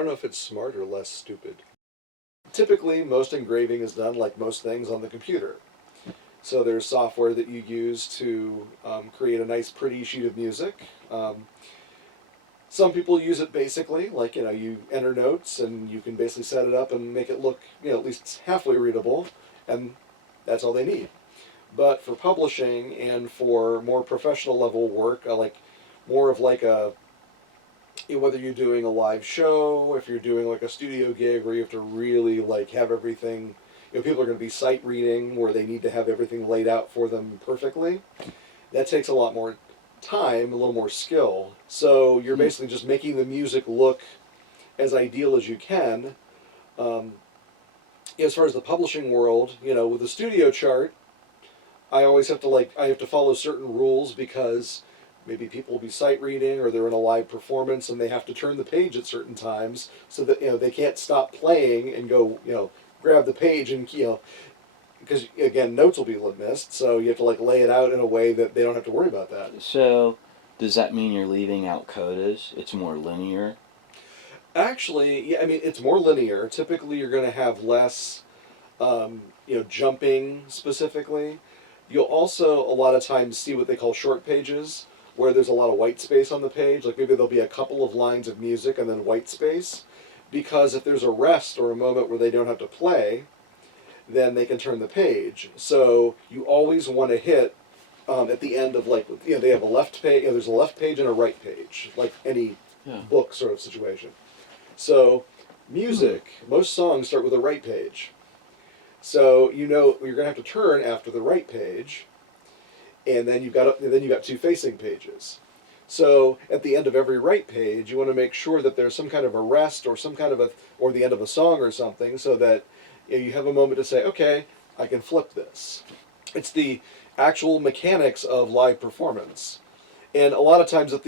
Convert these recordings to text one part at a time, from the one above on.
don't know if it's smart or less stupid. Typically, most engraving is done, like most things, on the computer. So there's software that you use to create a nice, pretty sheet of music. Some people use it basically, like, you enter notes and you can basically set it up and make it look, at least halfway readable, and that's all they need. But for publishing and for more professional level work, like more of like a, whether you're doing a live show, if you're doing like a studio gig where you have to really like have everything, people are going to be sight reading where they need to have everything laid out for them perfectly. That takes a lot more time, a little more skill. So you're basically just making the music look as ideal as you can. As far as the publishing world, with the studio chart, I always have to I have to follow certain rules because maybe people will be sight reading or they're in a live performance and they have to turn the page at certain times so that they can't stop playing and go grab the page and because again notes will be missed, so you have to lay it out in a way that they don't have to worry about that. So does that mean you're leaving out codas? It's more linear? Actually, yeah, I mean it's more linear. Typically you're going to have less jumping specifically. You'll also a lot of times see what they call short pages, where there's a lot of white space on the page. Like maybe there'll be a couple of lines of music and then white space, because if there's a rest or a moment where they don't have to play, then they can turn the page. So you always want to hit at the end of they have a left page. There's a left page and a right page, like any book sort of situation. So music, most songs start with a right page. So you're going to have to turn after the right page, and then you've got two facing pages. So at the end of every right page, you want to make sure that there's some kind of a rest or some kind of or the end of a song or something, so that you have a moment to say, okay, I can flip this. It's the actual mechanics of live performance. And a lot of times if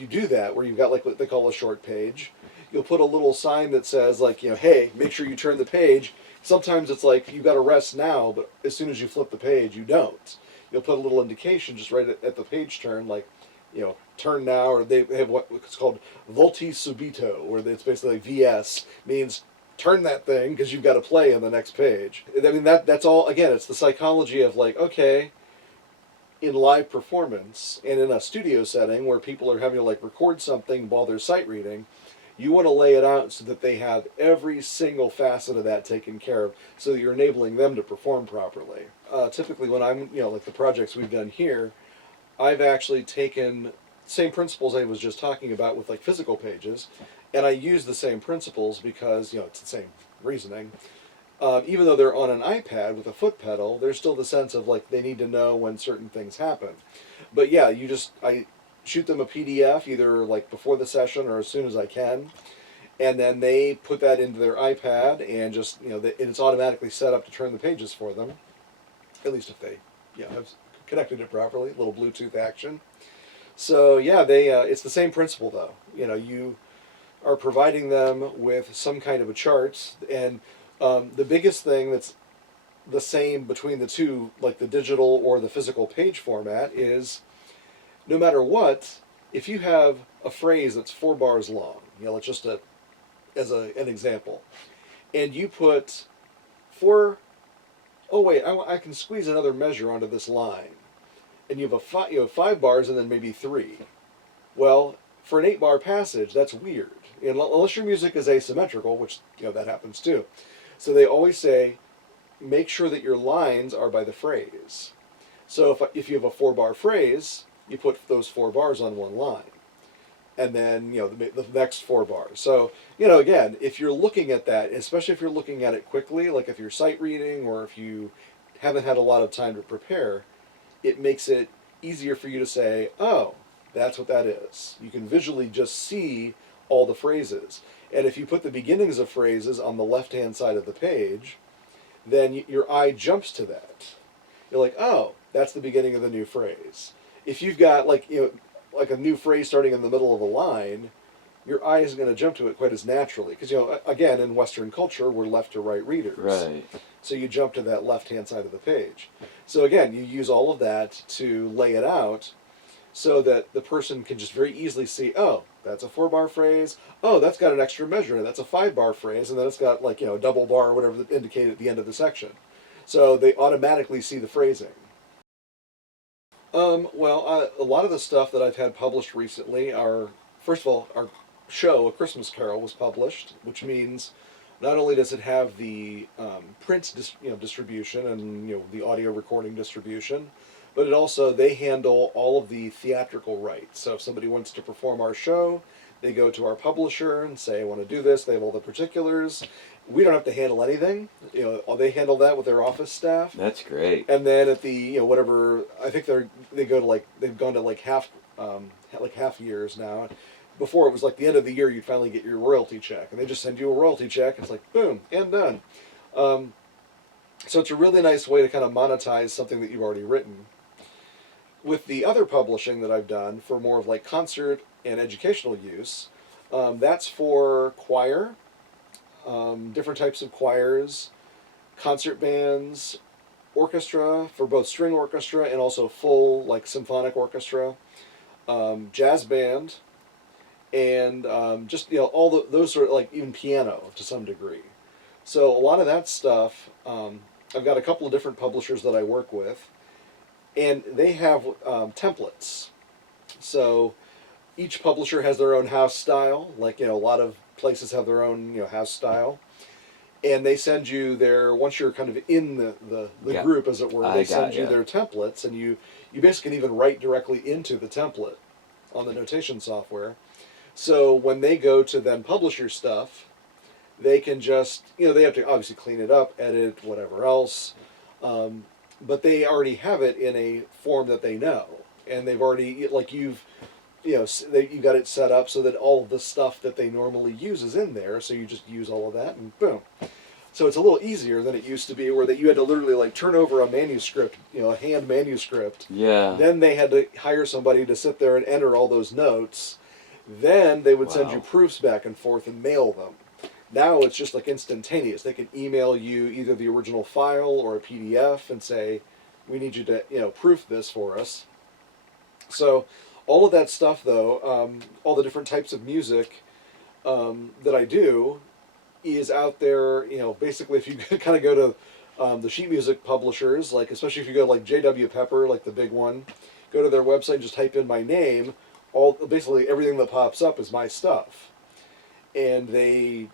you do that, where you've got what they call a short page, you'll put a little sign that says hey, make sure you turn the page. Sometimes it's you've got to rest now, but as soon as you flip the page, you don't. You'll put a little indication just right at the page turn, turn now, or they have what's called volti subito, where it's basically VS, means turn that thing because you've got to play on the next page. I mean, that's all, again, it's the psychology of okay, in live performance and in a studio setting where people are having to record something while they're sight reading, you want to lay it out so that they have every single facet of that taken care of, so that you're enabling them to perform properly. Typically when I'm, the projects we've done here, I've actually taken same principles I was just talking about with physical pages, and I use the same principles because, it's the same reasoning. Even though they're on an iPad with a foot pedal, there's still the sense of they need to know when certain things happen. But yeah, I shoot them a PDF either before the session or as soon as I can, and then they put that into their iPad and just it's automatically set up to turn the pages for them, at least if they have connected it properly, a little Bluetooth action. So yeah, it's the same principle though. You are providing them with some kind of a chart, and the biggest thing that's the same between the two, the digital or the physical page format, is no matter what, if you have a phrase that's 4 bars long, it's just as an example, and you put I can squeeze another measure onto this line, and you have 5 bars and then maybe 3. Well, for an 8-bar passage, that's weird, unless your music is asymmetrical, which that happens too. So they always say, make sure that your lines are by the phrase. So if you have a 4-bar phrase, you put those 4 bars on one line, and then the next 4 bars. So again, if you're looking at that, especially if you're looking at it quickly, if you're sight reading or if you haven't had a lot of time to prepare, it makes it easier for you to say, oh, that's what that is. You can visually just see all the phrases, and if you put the beginnings of phrases on the left-hand side of the page, then your eye jumps to that. You're like, oh, that's the beginning of the new phrase. If you've got a new phrase starting in the middle of a line, your eye isn't going to jump to it quite as naturally, because again, in Western culture, we're left to right readers. Right. So you jump to that left-hand side of the page. So again, you use all of that to lay it out, so that the person can just very easily see, oh, that's a 4-bar phrase. Oh, that's got an extra measure in it. That's a 5-bar phrase, and then it's got like a double bar or whatever that indicated at the end of the section. So they automatically see the phrasing. Well, a lot of the stuff that I've had published recently are, first of all, our show, A Christmas Carol, was published, which means not only does it have the print distribution and the audio recording distribution, but it also, they handle all of the theatrical rights. So if somebody wants to perform our show, they go to our publisher and say, I want to do this. They have all the particulars. We don't have to handle anything. They handle that with their office staff. That's great. And then at the whatever, I think they've gone to like half years now. Before it was like the end of the year you'd finally get your royalty check, and they just send you a royalty check. And it's like boom and done. So it's a really nice way to kind of monetize something that you've already written. With the other publishing that I've done for more of like concert and educational use, that's for choir, different types of choirs, concert bands, orchestra for both string orchestra and also full like symphonic orchestra, jazz band, and just all those sort of like even piano to some degree. So a lot of that stuff, I've got a couple of different publishers that I work with, and they have templates. So each publisher has their own house style. Like a lot of places have their own house style, and they send you once you're kind of in the Yeah. group, as it were. They send you ya. their templates, and you basically can even write directly into the template on the notation software. So when they go to then publish your stuff, they can just they have to obviously clean it up, edit, whatever else, but they already have it in a form that they know, and they've already you got it set up so that all of the stuff that they normally use is in there. So you just use all of that, and boom. So it's a little easier than it used to be, where that you had to literally like turn over a manuscript, a hand manuscript. Yeah. Then they had to hire somebody to sit there and enter all those notes. Then they would send you Wow. proofs back and forth and mail them. Now it's just like instantaneous. They can email you either the original file or a PDF and say, we need you to proof this for us. So all of that stuff, though, all the different types of music that I do is out there. Basically, if you kind of go to the sheet music publishers, like especially if you go to like J.W. Pepper, like the big one, go to their website and just type in my name. Basically everything that pops up is my stuff, and a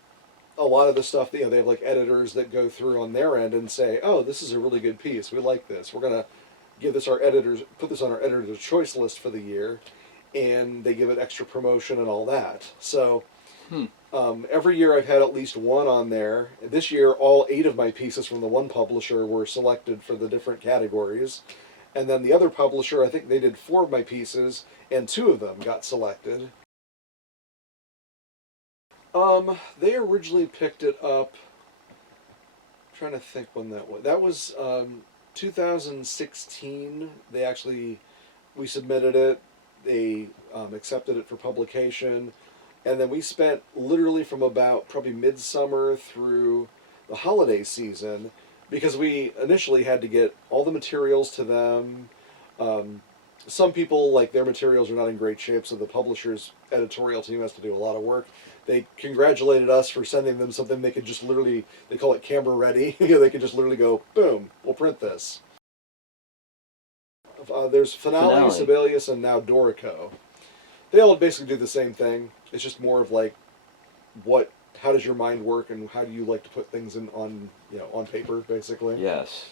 lot of the stuff they have like editors that go through on their end and say, oh, this is a really good piece. We like this. We're gonna put this on our editor's choice list for the year, and they give it extra promotion and all that. So every year I've had at least one on there. This year, all 8 of my pieces from the one publisher were selected for the different categories. And then the other publisher, I think they did 4 of my pieces, and 2 of them got selected. They originally picked it up, I'm trying to think when that was. That was 2016. We submitted it, they accepted it for publication, and then we spent literally from about probably midsummer through the holiday season, because we initially had to get all the materials to them. Some people, like, their materials are not in great shape, so the publisher's editorial team has to do a lot of work. They congratulated us for sending them something they could just literally, they call it camera ready. They could just literally go, boom, we'll print this. There's Finale, Sibelius, and now Dorico. They all basically do the same thing. It's just more of like, how does your mind work, and how do you like to put things on paper, basically. Yes.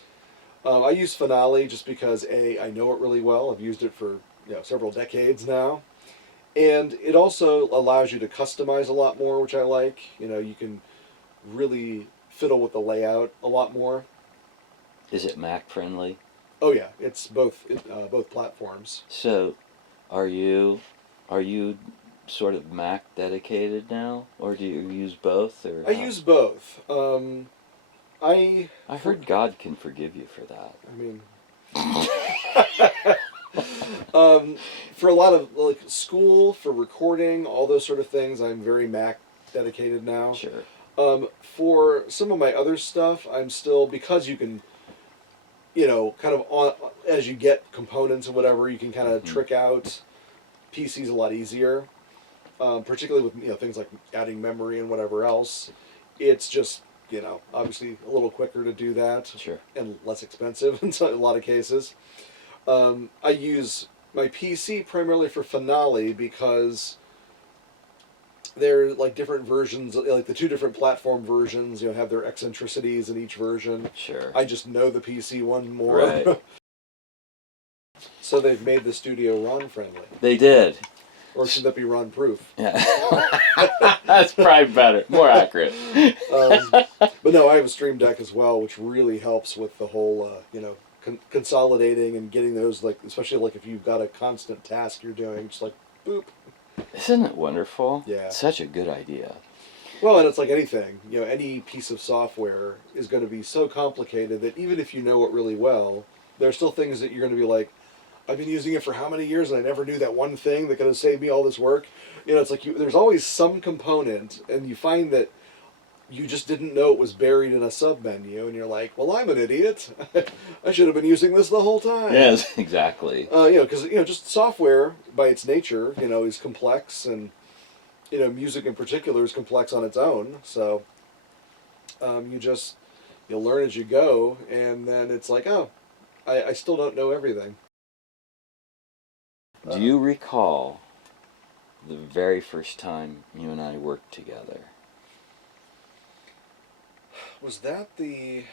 I use Finale just because I know it really well. I've used it for several decades now, and it also allows you to customize a lot more, which I like. You can really fiddle with the layout a lot more. Is it Mac friendly? Oh yeah, it's both platforms. So, are you sort of Mac dedicated now, or do you use both? Or I use both. I heard God can forgive you for that. I mean, for a lot of like school, for recording, all those sort of things, I'm very Mac dedicated now. Sure. For some of my other stuff, I'm still, because you can, kind of as you get components and whatever, you can kind of trick out PCs a lot easier. particularly with things like adding memory and whatever else. It's just obviously a little quicker to do that, Sure. and less expensive in a lot of cases. I use my PC primarily for Finale because they're like different versions, like the two different platform versions, have their eccentricities in each version. Sure. I just know the PC one more. Right. So they've made the studio RON friendly. They did. Or should that be RON proof? Yeah. That's probably better. More accurate. But no, I have a Stream Deck as well, which really helps with the whole, consolidating and getting those, like, especially like if you've got a constant task you're doing, just like, boop. Isn't it wonderful? Yeah. Such a good idea. Well, and it's like anything, any piece of software is going to be so complicated that even if you know it really well, there are still things that you're going to be like, I've been using it for how many years and I never knew that one thing that could have saved me all this work. It's like there's always some component, and you find that you just didn't know it was buried in a sub-menu, and you're like, well, I'm an idiot. I should have been using this the whole time. Yes, exactly. Because, just software by its nature, is complex, and, music in particular is complex on its own. So you'll learn as you go, and then it's like, oh, I still don't know everything. Do you recall the very first time you and I worked together? Was that the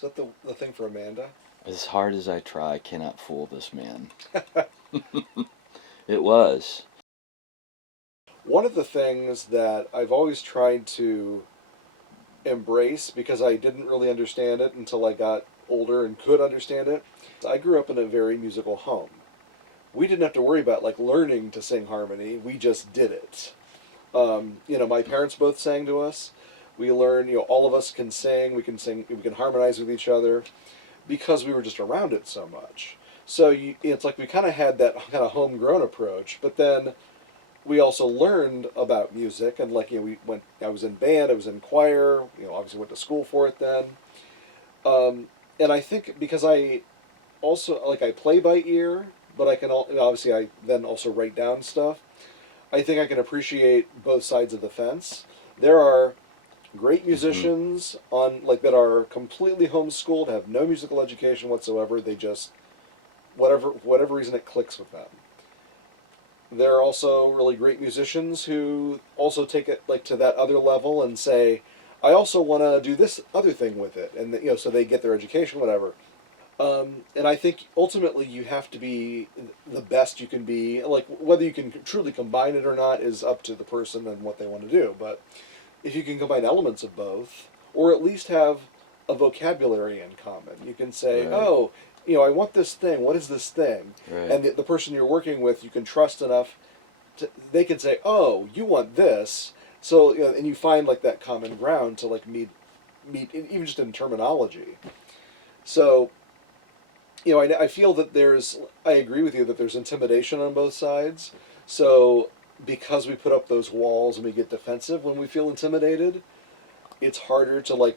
thing for Amanda? As hard as I try, I cannot fool this man. It was. One of the things that I've always tried to embrace, because I didn't really understand it until I got older and could understand it, I grew up in a very musical home. We didn't have to worry about like learning to sing harmony. We just did it. My parents both sang to us. We learned, all of us can sing. We can sing. We can harmonize with each other, because we were just around it so much. So it's like we kind of had that kind of homegrown approach. But then we also learned about music, and like I was in band. I was in choir. Obviously went to school for it then. And I think because I also I play by ear, but I can obviously I then also write down stuff. I think I can appreciate both sides of the fence. There are great musicians that are completely homeschooled, have no musical education whatsoever. They just whatever reason it clicks with them. There are also really great musicians who also take it like to that other level and say, I also want to do this other thing with it, and so they get their education, whatever. And I think ultimately you have to be the best you can be. Like whether you can truly combine it or not is up to the person and what they want to do. But if you can combine elements of both, or at least have a vocabulary in common, you can say, Right. oh, I want this thing. What is this thing? Right. And the person you're working with, you can trust enough. They can say, oh, you want this. So and you find like that common ground to like meet even just in terminology. So. I feel that I agree with you that there's intimidation on both sides. So, because we put up those walls and we get defensive when we feel intimidated, it's harder to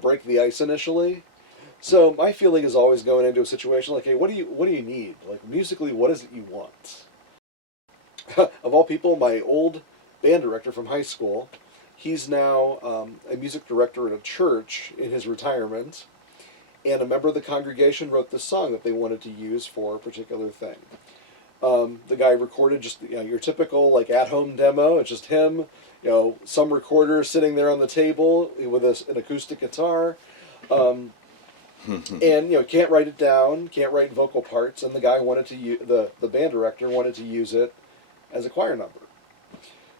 break the ice initially. So, my feeling is always going into a situation like, hey, what do you need? Like, musically, what is it you want? Of all people, my old band director from high school, he's now a music director at a church in his retirement. And a member of the congregation wrote this song that they wanted to use for a particular thing. The guy recorded just your typical at-home demo. It's just him, some recorder sitting there on the table with an acoustic guitar, and can't write it down, can't write vocal parts. And the guy wanted to the band director wanted to use it as a choir number.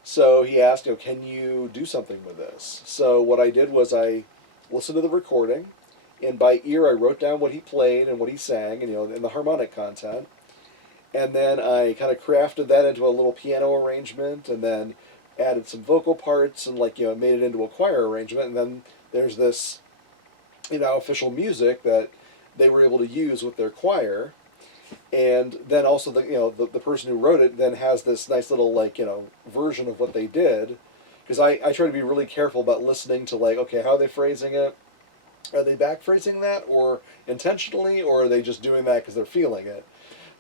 So he asked, can you do something with this? So what I did was I listened to the recording. And by ear, I wrote down what he played and what he sang, and the harmonic content. And then I kind of crafted that into a little piano arrangement, and then added some vocal parts, and made it into a choir arrangement. And then there's this, official music that they were able to use with their choir. And then also the person who wrote it then has this nice little version of what they did, because I try to be really careful about listening to okay, how are they phrasing it. Are they back phrasing that, or intentionally, or are they just doing that because they're feeling it?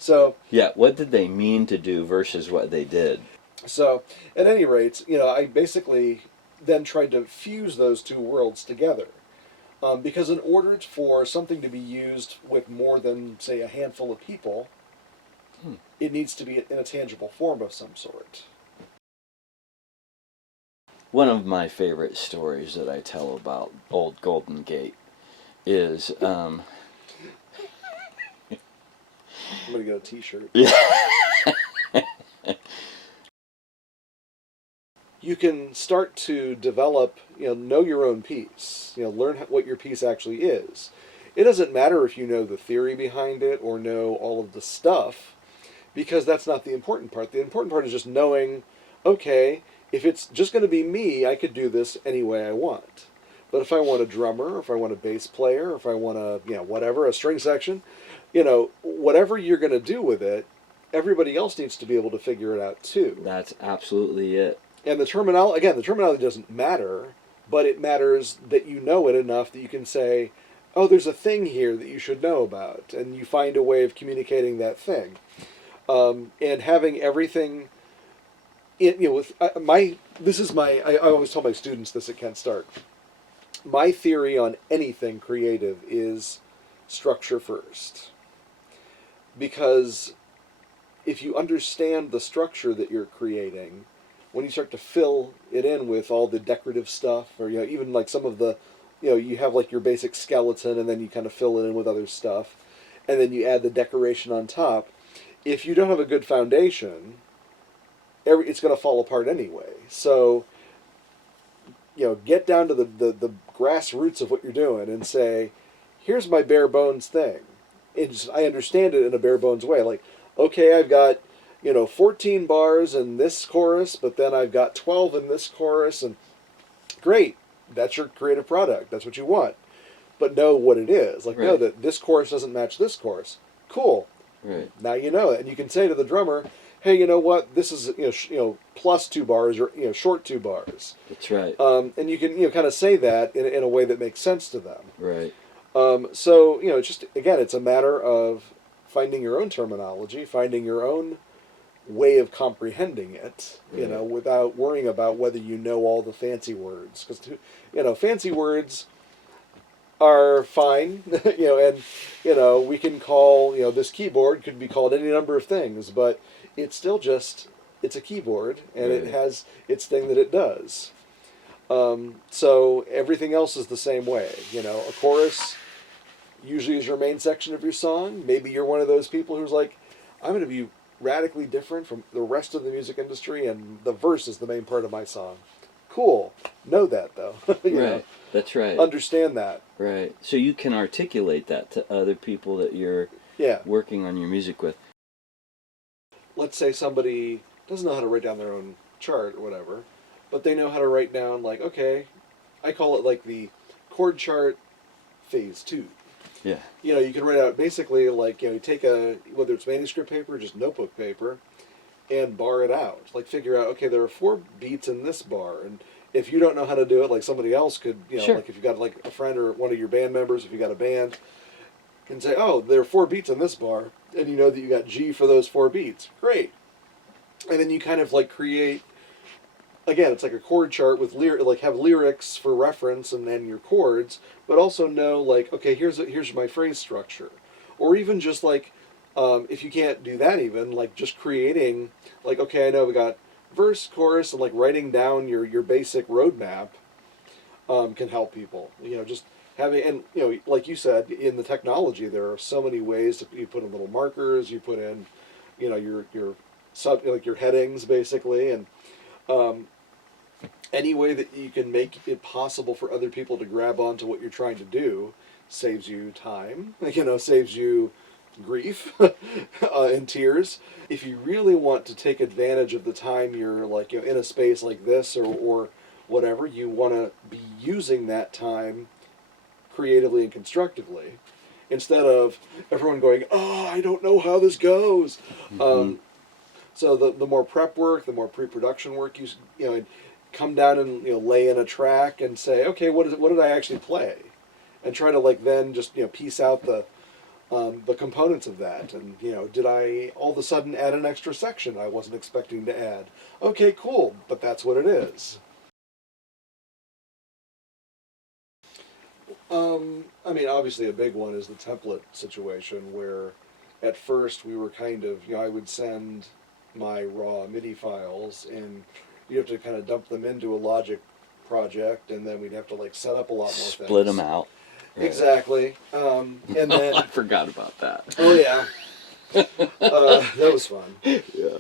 So, Yeah, what did they mean to do versus what they did? so at any rate, I basically then tried to fuse those two worlds together. Because in order for something to be used with more than, say, a handful of people, Hmm. it needs to be in a tangible form of some sort. One of my favorite stories that I tell about Old Golden Gate is I'm going to get a t-shirt. yeah. You can start to develop, know your own piece, learn what your piece actually is. It doesn't matter if you know the theory behind it or know all of the stuff, because that's not the important part. The important part is just knowing, okay, if it's just going to be me, I could do this any way I want. But if I want a drummer, if I want a bass player, if I want a, whatever, a string section, whatever you're going to do with it, everybody else needs to be able to figure it out too. That's absolutely it. And the terminology doesn't matter, but it matters that you know it enough that you can say, oh, there's a thing here that you should know about, and you find a way of communicating that thing. And having everything, with this is I always tell my students this at Kent Stark. My theory on anything creative is structure first. Because if you understand the structure that you're creating, when you start to fill it in with all the decorative stuff, or even like some of the, you have like your basic skeleton, and then you kind of fill it in with other stuff, and then you add the decoration on top. If you don't have a good foundation, it's going to fall apart anyway. So, get down to the grassroots of what you're doing and say, here's my bare bones thing. I understand it in a bare bones way. Like, okay, I've got 14 bars in this chorus, but then I've got 12 in this chorus, and great, that's your creative product. That's what you want. But know what it is. Like, know that this chorus doesn't match this chorus. Cool. Right. Now you know it, and you can say to the drummer, hey, you know what? This is plus 2 bars, or short 2 bars. That's right. And you can kind of say that in a way that makes sense to them. Right. So it's just, again, it's a matter of finding your own terminology, finding your own way of comprehending it, without worrying about whether you know all the fancy words, because fancy words are fine, and we can call this keyboard could be called any number of things, but it's still just it's a keyboard, and it has its thing that it does. So everything else is the same way. A chorus usually is your main section of your song. Maybe you're one of those people who's like, I'm going to be radically different from the rest of the music industry, and the verse is the main part of my song. Cool. Know that, though. Right. That's right. Understand that. Right. So you can articulate that to other people that you're working on your music with. Let's say somebody doesn't know how to write down their own chart or whatever, but they know how to write down, like, okay, I call it like the chord chart phase 2. Yeah. You can write out basically like, you take whether it's manuscript paper or just notebook paper, and bar it out. Like, figure out, okay, there are 4 beats in this bar, and if you don't know how to do it, like somebody else could, Sure. like if you've got like a friend or one of your band members, if you got a band, can say, oh, there are 4 beats in this bar, and you know that you got G for those 4 beats. Great. And then you kind of like create, again, it's like a chord chart with have lyrics for reference and then your chords, but also know like, okay, here's my phrase structure, or even just like, if you can't do that, even like just creating like, okay, I know we got verse, chorus, and like writing down your basic roadmap can help people. Just having, and like you said, in the technology there are so many ways to, you put in little markers, you put in your like your headings basically, and any way that you can make it possible for other people to grab onto what you're trying to do saves you time, saves you grief and tears. If you really want to take advantage of the time you're like in a space like this or whatever, you want to be using that time creatively and constructively, instead of everyone going, oh, I don't know how this goes. Mm-hmm. So the more prep work, the more pre-production work you come down and lay in a track and say, okay, what did I actually play, and try to like then just piece out the the components of that, and did I all of a sudden add an extra section I wasn't expecting to add? Okay, cool, but that's what it is. I mean, obviously a big one is the template situation where at first we were kind of, I would send my raw MIDI files and you have to kind of dump them into a Logic project, and then we'd have to like set up a lot more things. Split them out. Right. Exactly. And then I forgot about that. Oh yeah. That was fun. Yeah.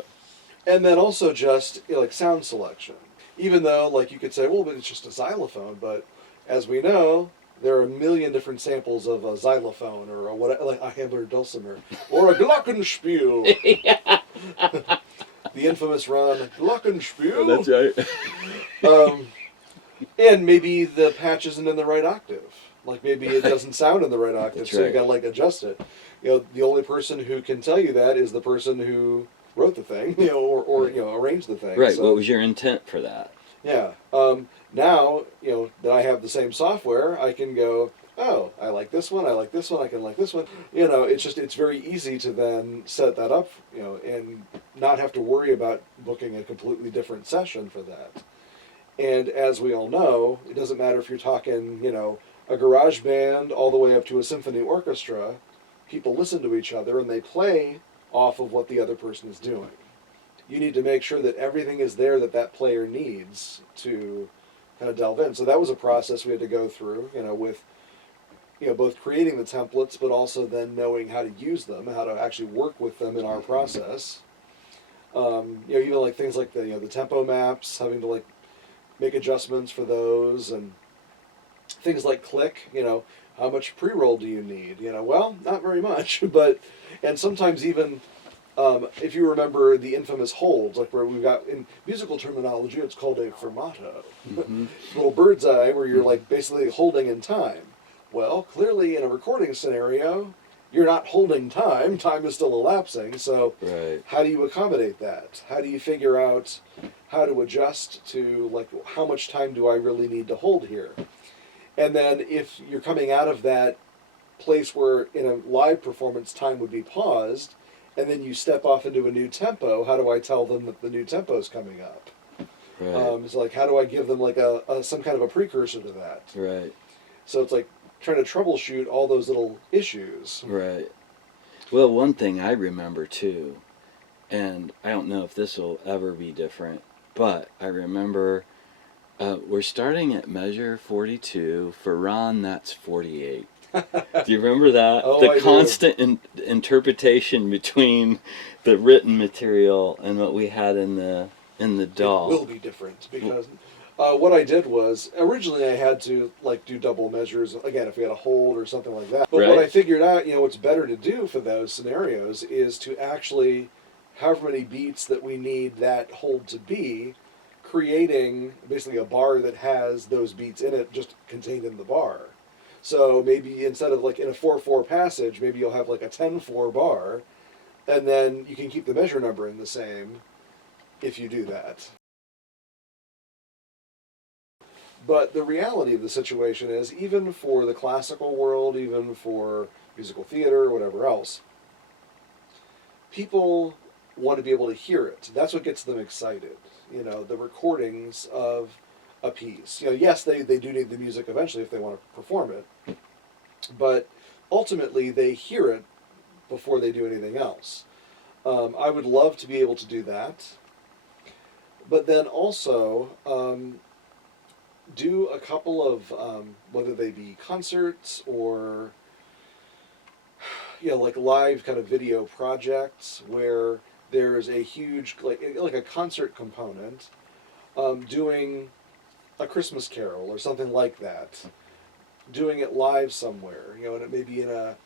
And then also just like sound selection. Even though like you could say, well, but it's just a xylophone, but as we know, there are a million different samples of a xylophone or a what, like a Handler dulcimer or a glockenspiel. The infamous run glockenspiel. Oh, that's right. And maybe the patch isn't in the right octave. Like maybe it doesn't sound in the right octave, That's so you right. gotta like adjust it. The only person who can tell you that is the person who wrote the thing, or arranged the thing. Right. So, What was your intent for that? yeah. Now, that I have the same software, I can go, oh, I like this one, I like this one, I can like this one. It's very easy to then set that up, and not have to worry about booking a completely different session for that. And as we all know, it doesn't matter if you're talking, a garage band all the way up to a symphony orchestra. People listen to each other and they play off of what the other person is doing. You need to make sure that everything is there that player needs to kind of delve in. So that was a process we had to go through, with both creating the templates, but also then knowing how to use them, how to actually work with them in our process. Even like things like the tempo maps, having to like make adjustments for those, and things like click, how much pre-roll do you need? Well, not very much, and sometimes even, if you remember the infamous holds, like where we've got, in musical terminology, it's called a fermato. Mm-hmm. Little bird's eye where you're like basically holding in time. Well, clearly in a recording scenario, you're not holding time. Time is still elapsing. So Right. how do you accommodate that? How do you figure out how to adjust to like how much time do I really need to hold here? And then if you're coming out of that place where in a live performance time would be paused, and then you step off into a new tempo, how do I tell them that the new tempo is coming up? Right. It's like, how do I give them like some kind of a precursor to that? Right. So it's like trying to troubleshoot all those little issues. Right. Well, one thing I remember too, and I don't know if this will ever be different, but I remember we're starting at measure 42. For Ron, that's 48. Do you remember that? Oh, the I do. constant interpretation between the written material and what we had in the DAW. It will be different because what I did was originally I had to like do double measures again if we had a hold or something like that. But Right. what I figured out, what's better to do for those scenarios is to actually, however many beats that we need that hold to be, creating basically a bar that has those beats in it just contained in the bar. So maybe instead of like in a 4/4 passage, maybe you'll have like a 10/4 bar, and then you can keep the measure number in the same if you do that. But the reality of the situation is, even for the classical world, even for musical theater, whatever else, people want to be able to hear it. That's what gets them excited. The recordings of a piece. Yes, they do need the music eventually if they want to perform it, but ultimately they hear it before they do anything else. I would love to be able to do that, but then also do a couple of, whether they be concerts or like live kind of video projects where there's a huge, like a concert component, doing a Christmas Carol or something like that, doing it live somewhere, and it may be in a,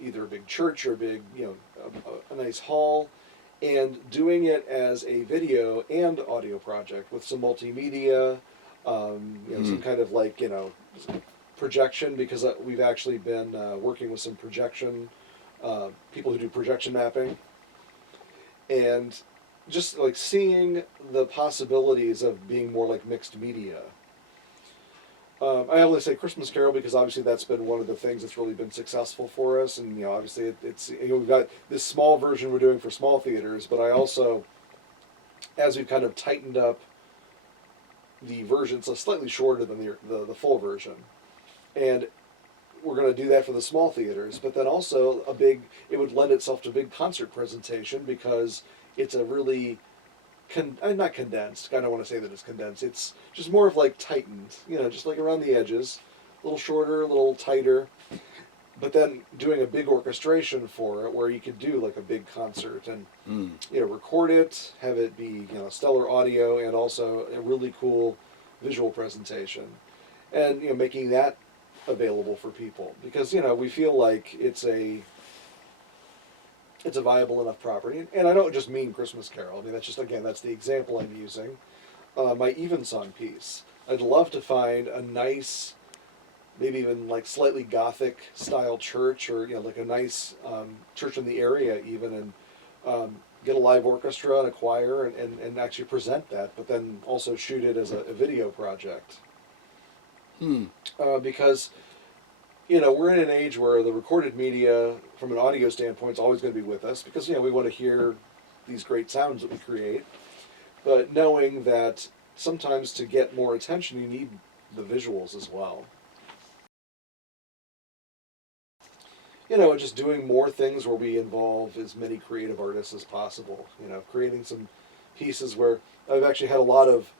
either a big church or a big, a nice hall, and doing it as a video and audio project with some multimedia, some kind of like, projection, because we've actually been working with some projection, people who do projection mapping, and just like seeing the possibilities of being more like mixed media. I only say Christmas Carol because obviously that's been one of the things that's really been successful for us, and obviously it's we've got this small version we're doing for small theaters, but I also, as we've kind of tightened up the version, so slightly shorter than the full version, and we're going to do that for the small theaters, but then also it would lend itself to a big concert presentation because it's a really not condensed. I don't want to say that it's condensed. It's just more of like tightened, just like around the edges, a little shorter, a little tighter. But then doing a big orchestration for it, where you could do like a big concert and record it, have it be stellar audio and also a really cool visual presentation, and making that available for people because we feel like it's a viable enough property. And I don't just mean Christmas Carol. I mean, that's the example I'm using. My Evensong piece. I'd love to find a nice, maybe even like slightly Gothic style church, or like a nice church in the area even, and get a live orchestra and a choir and actually present that, but then also shoot it as a video project. Because we're in an age where the recorded media, from an audio standpoint, is always going to be with us because, we want to hear these great sounds that we create. But knowing that sometimes to get more attention, you need the visuals as well. Just doing more things where we involve as many creative artists as possible. Creating some pieces where I've actually had a lot of,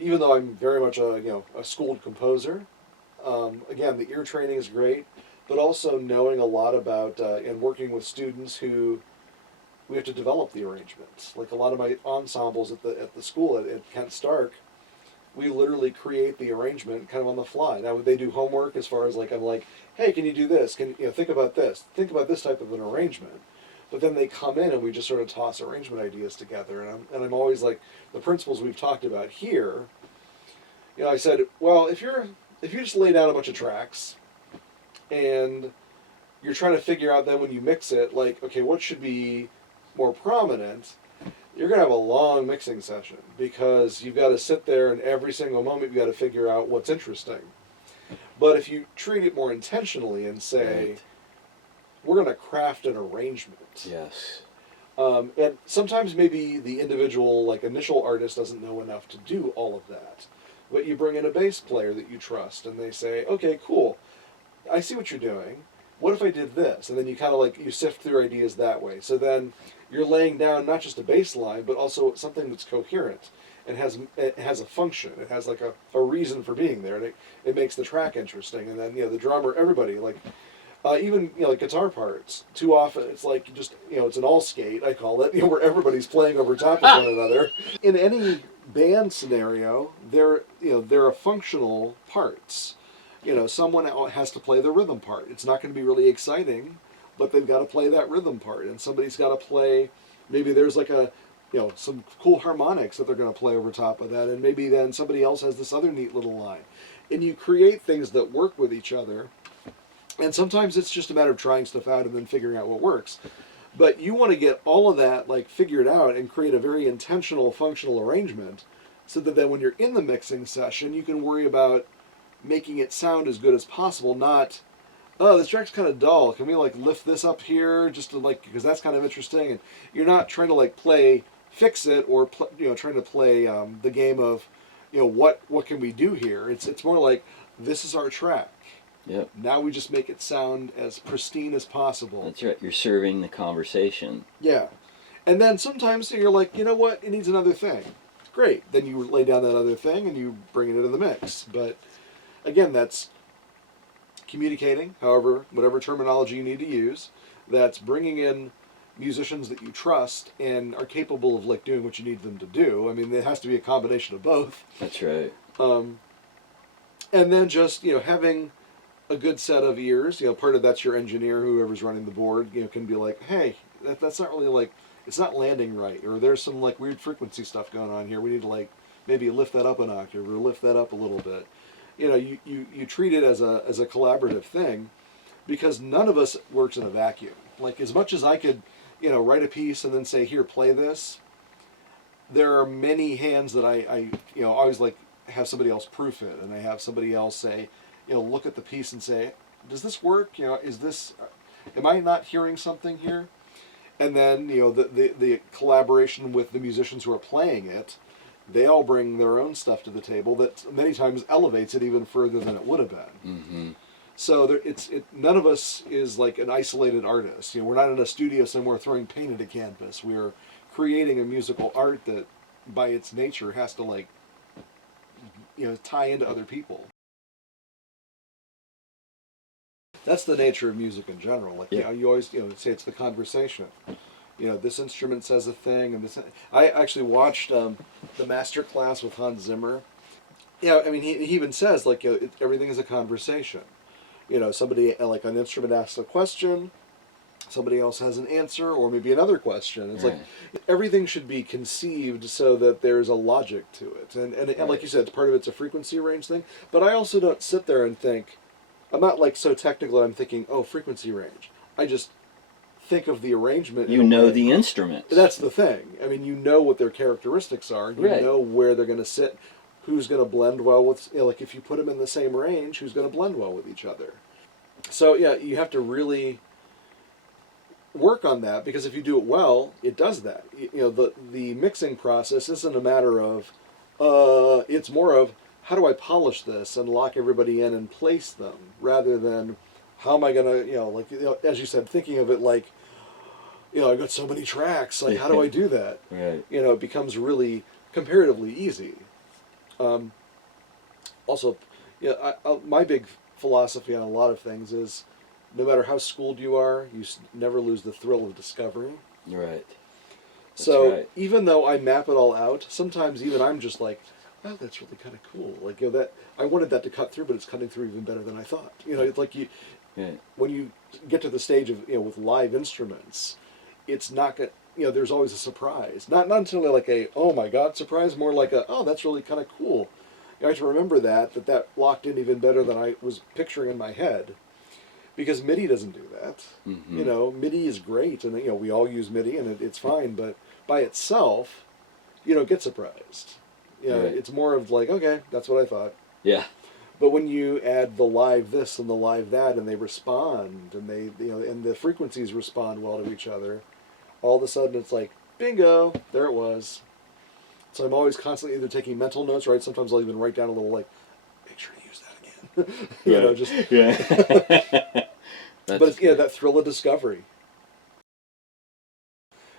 even though I'm very much a schooled composer, again, the ear training is great, but also knowing a lot about and working with students who we have to develop the arrangements. Like a lot of my ensembles at the school at Kent Stark, we literally create the arrangement kind of on the fly. Now they do homework as far as like I'm like, hey, can you do this? Can think about this? Think about this type of an arrangement. But then they come in and we just sort of toss arrangement ideas together. And I'm always like, the principles we've talked about here. I said, well, if you just lay down a bunch of tracks and you're trying to figure out then when you mix it, like, okay, what should be more prominent, you're going to have a long mixing session because you've got to sit there and every single moment you've got to figure out what's interesting. But if you treat it more intentionally and say, we're going to craft an arrangement. Yes. And sometimes maybe the individual, like initial artist doesn't know enough to do all of that. But you bring in a bass player that you trust, and they say, okay, cool, I see what you're doing. What if I did this? And then you kind of you sift through ideas that way. So then you're laying down not just a bass line, but also something that's coherent and it has a function. It has like a reason for being there, and it makes the track interesting. And then the drummer, everybody, even like guitar parts. Too often it's like just it's an all skate, I call it, where everybody's playing over top of one another. In any band scenario, there are functional parts. Someone has to play the rhythm part. It's not going to be really exciting, but they've got to play that rhythm part, and somebody's got to play. Maybe there's like some cool harmonics that they're going to play over top of that, and maybe then somebody else has this other neat little line, and you create things that work with each other. And sometimes it's just a matter of trying stuff out and then figuring out what works. But you want to get all of that figured out and create a very intentional, functional arrangement so that then when you're in the mixing session, you can worry about making it sound as good as possible, not, oh, this track's kind of dull. Can we lift this up here just to because that's kind of interesting. And you're not trying to play fix it or trying to play the game of, what can we do here? It's more like, this is our track. Yep. Now we just make it sound as pristine as possible. That's right. You're serving the conversation. Yeah. And then sometimes you're like, you know what? It needs another thing. Great. Then you lay down that other thing and you bring it into the mix. But again, that's communicating, whatever terminology you need to use. That's bringing in musicians that you trust and are capable of doing what you need them to do. I mean, it has to be a combination of both. That's right. And then just, having a good set of ears. Part of that's your engineer, whoever's running the board, can be like, hey, that's not really it's not landing right, or there's some weird frequency stuff going on here. We need to maybe lift that up an octave or lift that up a little bit. You treat it as a collaborative thing, because none of us works in a vacuum. As much as I could, write a piece and then say, here, play this, there are many hands that I always have somebody else proof it, and I have somebody else say, look at the piece and say, does this work? Is this, am I not hearing something here? And then, the collaboration with the musicians who are playing it, they all bring their own stuff to the table that many times elevates it even further than it would have been. Mm-hmm. So none of us is like an isolated artist. We're not in a studio somewhere throwing paint at a canvas. We are creating a musical art that, by its nature, has to tie into other people. That's the nature of music in general. You always say it's the conversation. This instrument says a thing, and this. I actually watched the master class with Hans Zimmer. Yeah, I mean he even says everything is a conversation. Somebody an instrument asks a question, somebody else has an answer, or maybe another question. It's right. Everything should be conceived so that there's a logic to it, and Right. like you said, part of it's a frequency range thing. But I also don't sit there and think. I'm not so technical that I'm thinking, oh, frequency range. I just think of the arrangement. You know the instruments. That's the thing. I mean, you know what their characteristics are. You right. know where they're going to sit, who's going to blend well with, if you put them in the same range, who's going to blend well with each other. So, yeah, you have to really work on that, because if you do it well, it does that. The mixing process isn't a matter of, it's more of, how do I polish this and lock everybody in and place them, rather than how am I going to, as you said, thinking of it I've got so many tracks, how do I do that? Right. It becomes really comparatively easy. Also, my big philosophy on a lot of things is, no matter how schooled you are, you never lose the thrill of discovery. Right. So right. even though I map it all out, sometimes even I'm just like, oh, that's really kind of cool. That I wanted that to cut through, but it's cutting through even better than I thought. It's like when you get to the stage of with live instruments, it's not good. There's always a surprise. Not necessarily like a oh my god surprise, more like a oh that's really kind of cool. I have to remember that locked in even better than I was picturing in my head, because MIDI doesn't do that. Mm-hmm. MIDI is great, and we all use MIDI, and it's fine, but by itself, get surprised. Right. It's more of okay, that's what I thought. Yeah. But when you add the live this and the live that, and they respond, and and the frequencies respond well to each other, all of a sudden it's bingo, there it was. So I'm always constantly either taking mental notes, right? Sometimes I'll even write down a little make sure to use that again. Just yeah. But it's that thrill of discovery.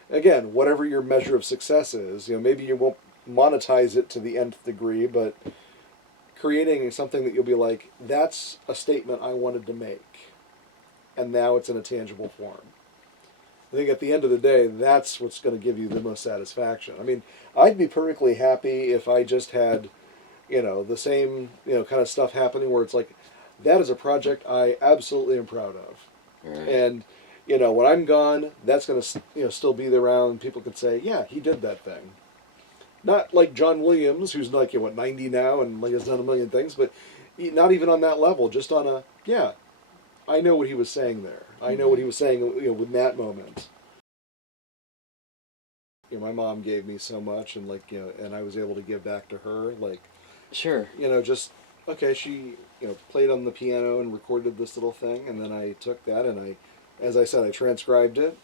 Again, whatever your measure of success is, maybe you won't monetize it to the nth degree, but creating something that you'll be like, that's a statement I wanted to make, and now it's in a tangible form. I think at the end of the day, that's what's going to give you the most satisfaction. I mean, I'd be perfectly happy if I just had, the same, kind of stuff happening where it's that is a project I absolutely am proud of. Right. And, when I'm gone, that's going to, still be around. People could say, yeah, he did that thing. Not like John Williams, who's 90 now and has done a million things, but not even on that level. Just on I know what he was saying there. I know what he was saying, with that moment. My mom gave me so much, and and I was able to give back to her. Sure. Just okay. She played on the piano and recorded this little thing, and then I took that and as I said, I transcribed it,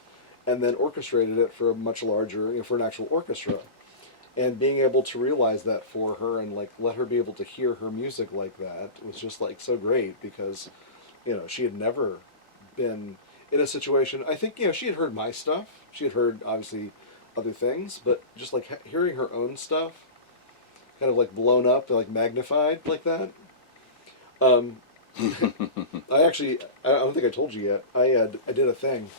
and then orchestrated it for a much larger, for an actual orchestra. And being able to realize that for her and let her be able to hear her music like that was just so great, because she had never been in a situation. I think she had heard my stuff, she had heard obviously other things, but just hearing her own stuff kind of blown up and magnified like that. I don't think I told you yet, I did a thing.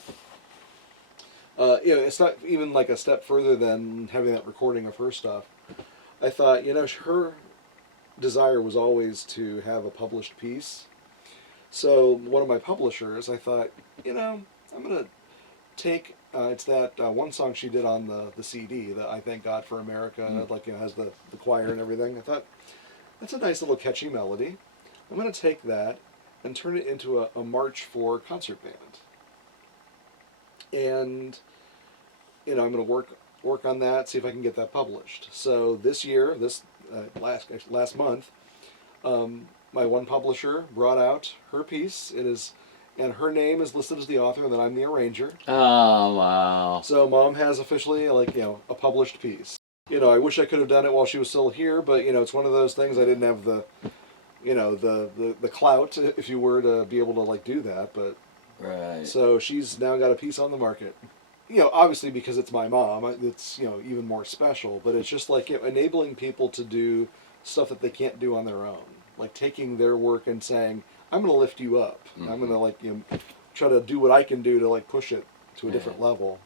It's not even a step further than having that recording of her stuff. I thought, her desire was always to have a published piece. So one of my publishers, I thought, I'm going to take, it's that one song she did on the CD, that I Thank God for America, has the choir and everything. I thought, that's a nice little catchy melody. I'm going to take that and turn it into a march for concert band. And I'm going to work on that, see if I can get that published. So this year, last month, my one publisher brought out her piece. It is, and her name is listed as the author, and then I'm the arranger. Oh, wow. So Mom has officially, like, a published piece. I wish I could have done it while she was still here, but it's one of those things. I didn't have the, the clout, if you were, to be able to like do that. But Right. so she's now got a piece on the market. Obviously because it's my mom, it's even more special. But it's just like enabling people to do stuff that they can't do on their own, like taking their work and saying, "I'm going to lift you up. I'm going to like try to do what I can do to like push it to a different level."